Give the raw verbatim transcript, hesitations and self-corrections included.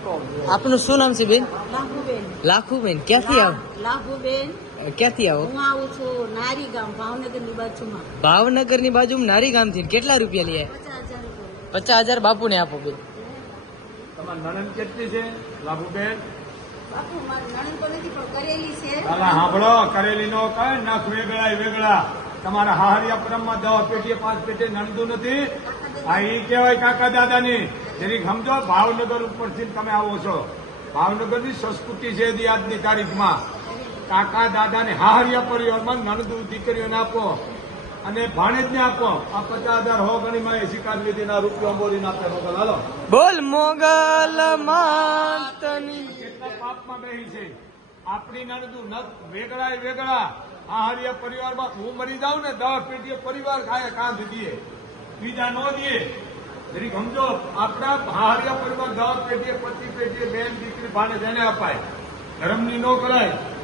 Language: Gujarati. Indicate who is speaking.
Speaker 1: આપનું શું નામ છે બેન?
Speaker 2: લાખુબેન.
Speaker 1: લાખુબેન. ક્યાંથી આવો?
Speaker 2: લાખુબેન.
Speaker 1: ક્યાંથી આવો?
Speaker 2: હું આવું છું નારી ગામ ભાવનગર ની બાજુમાં.
Speaker 1: ભાવનગર ની બાજુમાં નારી ગામ થી. કેટલા રૂપિયા લઈ
Speaker 2: પચાસ હજાર રૂપિયા.
Speaker 1: પચાસ હજાર બાપુ ને આપો બેન.
Speaker 3: તમારી નણંદ કેટલી છે લાભુબેન?
Speaker 2: બાપુ મારી નણંદ તો નથી પણ કરેલી છે.
Speaker 3: હાલા સાંભળો, કરેલી નો કઈ નખ વેગળા ય વેગળા. તમારા હાહરિયા પરમમાં દસ પેટીએ પાંચ પેટીએ નણંદુ નથી. આ ઈ કહેવાય કાકા દાદાની. જરીક સમજો, ભાવનગર ઉપરથી તમે આવો છો. ભાવનગરની સંસ્કૃતિ છે દી આજની તારીખમાં. કાકા દાદાને હાહરિયા પરિવારમાં નણંદુ દીકરીઓને આપો અને ભાણેજને આપો. આ પચાસ હજાર હો ગણીમાં એ શિકાર લીધી ના રૂપિયો બોલીને આપે. મોગલ હાલો,
Speaker 1: બોલ મોગલ માતની.
Speaker 3: કેટલા પાપમાં બેહી છે આપણી નણંદુ. નખ વેગળા ય વેગળા. હાહરિયા પરિવારમાં હું મરી જાઉં ને દસ પેટીએ પરિવાર ખાય કાંધ દીએ, બીજા નો દીએ. જરી સમજો, આપણા હાહરિયા પરિવાર દસ પેટીએ પચીસ પેટીએ બેન દીકરી ભાણે જેને અપાય. ધર્મની નો કરાય.